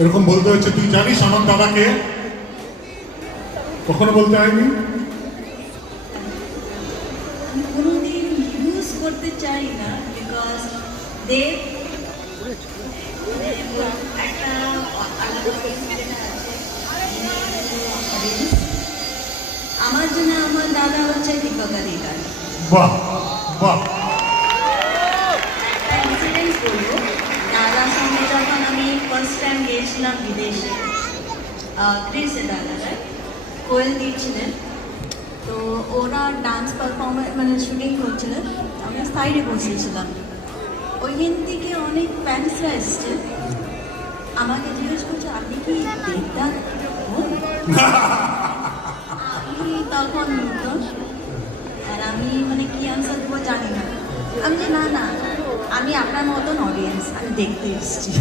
এরকম বলতে হচ্ছে তুই জানিস আমার দাদাকে? কখনো বলতে হয়নি? আমি কোনোদিন ইউজ করতে চাই না, বিকজ দেব একটা আলাদা experience আছে। আমার জন্য আমার দাদা হচ্ছে দীপক অধিকারী। বাহ বাহ। একটা ইনসিডেন্স বলবো, দাদার সঙ্গে যখন আমি ফার্স্ট টাইম গিয়েছিলাম বিদেশে, গ্রিসে দাদারা কোয়েল দিয়েছিলেন, তো ওরা ডান্স পারফরমেন্স মানে শুটিং করছিলেন, আমরা সাইডে বসেছিলাম। ওইখান থেকে অনেক ফ্যান্সরা এসছে, আমাকে জিজ্ঞেস করছে আপনি কি দেবদা? আমি তখন নতুন, আর আমি মানে কি আনসার দেবো জানি না। আমি যে না না, আমি আপনার মতন অডিয়েন্স, আমি দেখতে এসেছি।